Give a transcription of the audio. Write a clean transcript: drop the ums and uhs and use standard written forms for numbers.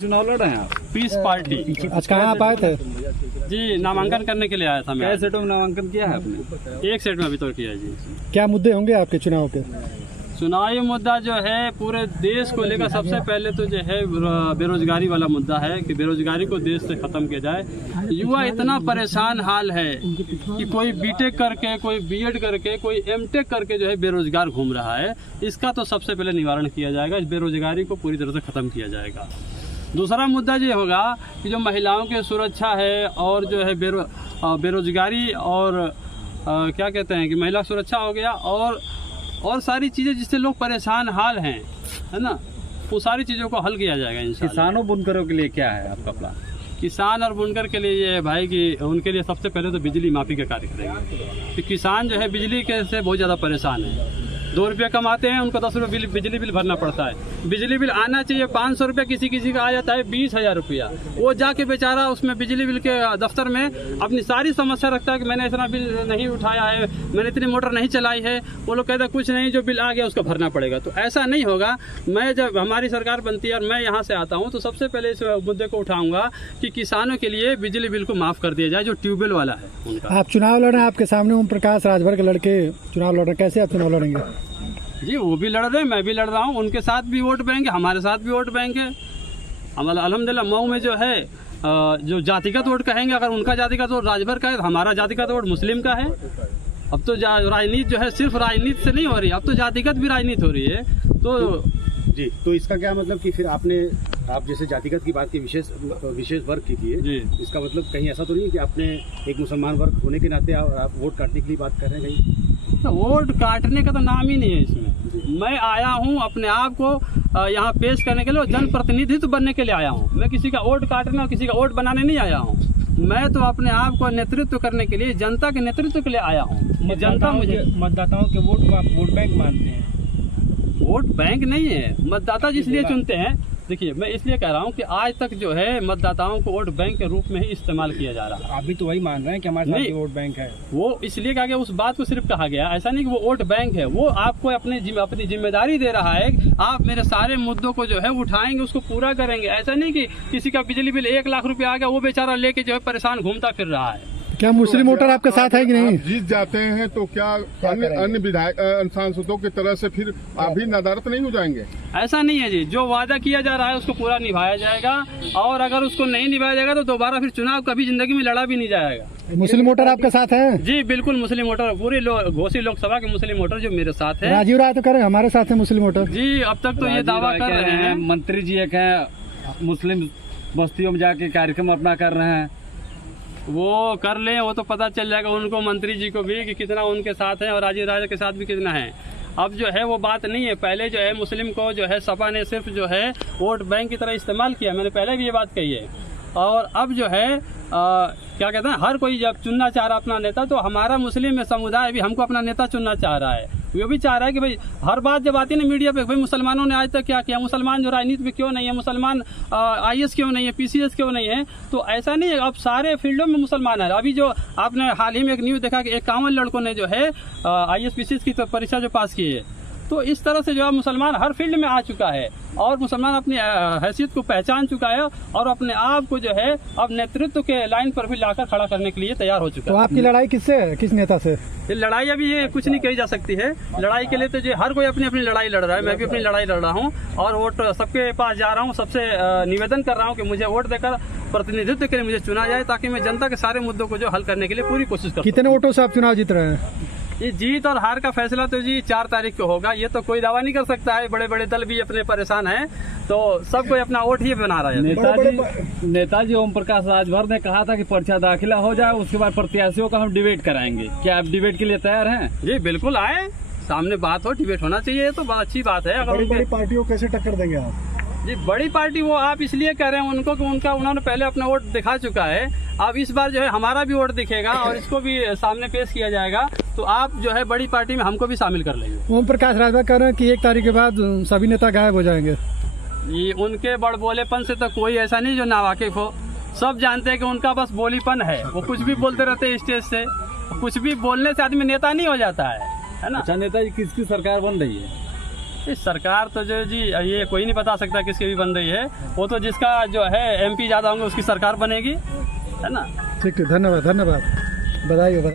चुनाव लड़ रहे हैं आप? पीस पार्टी। आज कहाँ आप आए थे? जी नामांकन करने के लिए आया था मैं। कैसे सेटों में नामांकन किया है आपने? एक सेट में अभी तो किया जी। क्या मुद्दे होंगे आपके चुनाव के? चुनावी मुद्दा जो है पूरे देश को लेकर सबसे पहले तो जो है बेरोजगारी वाला मुद्दा है कि बेरोजगारी को देश से खत्म किया जाए। युवा इतना परेशान हाल है कि कोई बीटेक करके, कोई बीएड करके, कोई एमटेक करके जो है बेरोजगार घूम रहा है। इसका तो सबसे पहले निवारण किया जाएगा, इस बेरोजगारी को पूरी तरह से खत्म किया जाएगा। दूसरा मुद्दा ये होगा कि जो महिलाओं की सुरक्षा है और जो है बेरोजगारी और क्या कहते हैं कि महिला सुरक्षा हो गया और सारी चीज़ें जिससे लोग परेशान हाल हैं, है ना, वो सारी चीज़ों को हल किया जाएगा इंशाल्लाह। किसानों बुनकरों के लिए क्या है आपका प्लान? किसान और बुनकर के लिए ये है भाई कि उनके लिए सबसे पहले तो बिजली माफ़ी का कार्य करेंगे कि किसान जो है बिजली के से बहुत ज़्यादा परेशान है। 2 रुपये कमाते हैं, उनको 10 रुपये बिजली बिल भरना पड़ता है। बिजली बिल आना चाहिए 500 रुपये, किसी का आ जाता है 20,000 रुपया। वो जाके बेचारा उसमें बिजली बिल के दफ्तर में अपनी सारी समस्या रखता है कि मैंने इतना बिल नहीं उठाया है, मैंने इतनी मोटर नहीं चलाई है। वो लोग कहते हैं कुछ नहीं, जो बिल आ गया उसको भरना पड़ेगा। तो ऐसा नहीं होगा। मैं जब हमारी सरकार बनती है और मैं यहाँ से आता हूँ तो सबसे पहले इस मुद्दे को उठाऊंगा कि किसानों के लिए बिजली बिल को माफ़ कर दिया जाए, जो ट्यूबवेल वाला है उनका। आप चुनाव लड़ रहे हैं, आपके सामने ओम प्रकाश राजभर के लड़के चुनाव लड़ रहे हैं, कैसे आप चुनाव लड़ेंगे? जी वो भी लड़ रहे हैं, मैं भी लड़ रहा हूँ। उनके साथ भी वोट बैंक है, हमारे साथ भी वोट बैंक है। अल्हम्दुलिल्लाह मऊ में जो है जो जातिगत वोट कहेंगे, अगर उनका जातिगत वोट राजभर का है, हमारा जातिगत वोट मुस्लिम का है। अब तो राजनीति जो है सिर्फ राजनीति से नहीं हो रही, अब तो जातिगत भी राजनीति हो रही है। तो जी, तो इसका क्या मतलब कि फिर आप जैसे जातिगत की बात की विशेष वर्ग की थी, इसका मतलब कहीं ऐसा तो नहीं है कि आपने एक मुसलमान वर्ग होने के नाते आप वोट काटने के लिए बात कर रहे हैं कहीं? तो वोट काटने का तो नाम ही नहीं है इसमें। मैं आया हूँ अपने आप को यहाँ पेश करने के लिए, जनप्रतिनिधित्व बनने के लिए आया हूँ। मैं किसी का वोट काटने और किसी का वोट बनाने नहीं आया हूँ। मैं तो अपने आप को नेतृत्व करने के लिए, जनता के नेतृत्व के लिए आया हूँ। जनता मुझे मतदाताओं के वोट को आप वोट बैंक मानते हैं? वोट बैंक नहीं है, मतदाता जिसलिए चुनते हैं। देखिए मैं इसलिए कह रहा हूँ कि आज तक जो है मतदाताओं को वोट बैंक के रूप में ही इस्तेमाल किया जा रहा है। आप भी तो वही मान रहे हैं कि हमारे साथ वोट बैंक है। वो इसलिए कहा गया, उस बात को सिर्फ कहा गया, ऐसा नहीं कि वो वोट बैंक है। वो आपको अपनी जिम्मेदारी दे रहा है, आप मेरे सारे मुद्दों को जो है उठाएंगे, उसको पूरा करेंगे। ऐसा नहीं कि किसी का बिजली बिल 1 लाख रुपया आ गया, वो बेचारा लेके जो है परेशान घूमता फिर रहा है। क्या मुस्लिम वोटर आपके साथ है कि नहीं? जीत जाते हैं तो क्या अन्य विधायक सांसदों की तरह से फिर आप भी नदारत नहीं हो जाएंगे? ऐसा नहीं है जी, जो वादा किया जा रहा है उसको पूरा निभाया जाएगा, और अगर उसको नहीं निभाया जाएगा तो दोबारा फिर चुनाव कभी जिंदगी में लड़ा भी नहीं जाएगा। मुस्लिम वोटर आपके साथ है? जी बिल्कुल, मुस्लिम वोटर पूरी घोसी लोकसभा के मुस्लिम वोटर जो मेरे साथ है। राजीव राय तो कह रहे हैं हमारे साथ है मुस्लिम वोटर। जी अब तक तो ये दावा कर रहे हैं। मंत्री जी एक है, मुस्लिम बस्तियों में जाके कार्यक्रम अपना कर रहे हैं। वो कर ले, वो तो पता चल जाएगा उनको, मंत्री जी को भी, कि कितना उनके साथ है और राजीव राय के साथ भी कितना है। अब जो है वो बात नहीं है। पहले जो है मुस्लिम को जो है सपा ने सिर्फ जो है वोट बैंक की तरह इस्तेमाल किया, मैंने पहले भी ये बात कही है। और अब जो है क्या कहते हैं, हर कोई जब चुनना चाह रहा अपना नेता, तो हमारा मुस्लिम समुदाय भी हमको अपना नेता चुनना चाह रहा है। वो भी चाह रहा है कि भाई हर बात जब आती है ना मीडिया पे, भाई मुसलमानों ने आज तक क्या किया, मुसलमान जो राजनीति में क्यों नहीं है, मुसलमान IAS क्यों नहीं है, PCS क्यों नहीं है। तो ऐसा नहीं है, अब सारे फील्डों में मुसलमान है। अभी जो आपने हाल ही में एक न्यूज़ देखा कि 51 लड़कों ने जो है IAS PCS की परीक्षा जो पास की है। तो इस तरह से जो है मुसलमान हर फील्ड में आ चुका है और मुसलमान अपनी हैसियत को पहचान चुका है और अपने आप को जो है अब नेतृत्व के लाइन पर भी लाकर खड़ा करने के लिए तैयार हो चुका है। तो आपकी लड़ाई किससे है, किस नेता से? ये लड़ाई अभी ये कुछ नहीं कही जा सकती है। लड़ाई के लिए तो जो हर कोई अपनी अपनी लड़ाई लड़ रहा है, मैं भी अपनी लड़ाई लड़ रहा हूँ और वोट सबके पास जा रहा हूँ। सबसे निवेदन कर रहा हूँ कि मुझे वोट देकर प्रतिनिधित्व के लिए मुझे चुना जाए, ताकि मैं जनता के सारे मुद्दों को जो हल करने के लिए पूरी कोशिश करूँ। कितने वोटों से आप चुनाव जीत रहे हैं? ये जीत और हार का फैसला तो जी 4 तारीख को होगा। ये तो कोई दावा नहीं कर सकता है। बड़े बड़े दल भी अपने परेशान हैं, तो सब कोई अपना वोट ही बना रहा है। नेताजी ओम प्रकाश राजभर ने कहा था कि पर्चा दाखिला हो जाए, उसके बाद प्रत्याशियों का हम डिबेट कराएंगे। क्या आप डिबेट के लिए तैयार हैं? जी बिल्कुल, आए सामने बात हो, डिबेट होना चाहिए, तो बहुत अच्छी बात है। अगर बड़ी पार्टियों को कैसे टक्कर देंगे आप? जी बड़ी पार्टी वो आप इसलिए कह रहे हैं उनको कि उन्होंने पहले अपना वोट दिखा चुका है। अब इस बार जो है हमारा भी वोट दिखेगा और इसको भी सामने पेश किया जाएगा, तो आप जो है बड़ी पार्टी में हमको भी शामिल कर लेंगे। ओम प्रकाश राजभर कह रहे हैं कि 1 तारीख के बाद सभी नेता गायब हो जाएंगे। ये उनके बड़बोलेपन से तो कोई ऐसा नहीं जो नावाकिफ हो। सब जानते हैं कि उनका बस बोलीपन है, वो कुछ भी बोलते रहते हैं स्टेज से। कुछ भी बोलने से आदमी नेता नहीं हो जाता है। है ना। अच्छा नेताजी, किसकी सरकार बन रही है? इस सरकार तो जो जी ये कोई नहीं बता सकता किसकी भी बन रही है, वो तो जिसका जो है MP ज़्यादा होंगे उसकी सरकार बनेगी, है ना। ठीक है, धन्यवाद धन्यवाद, बधाई हो।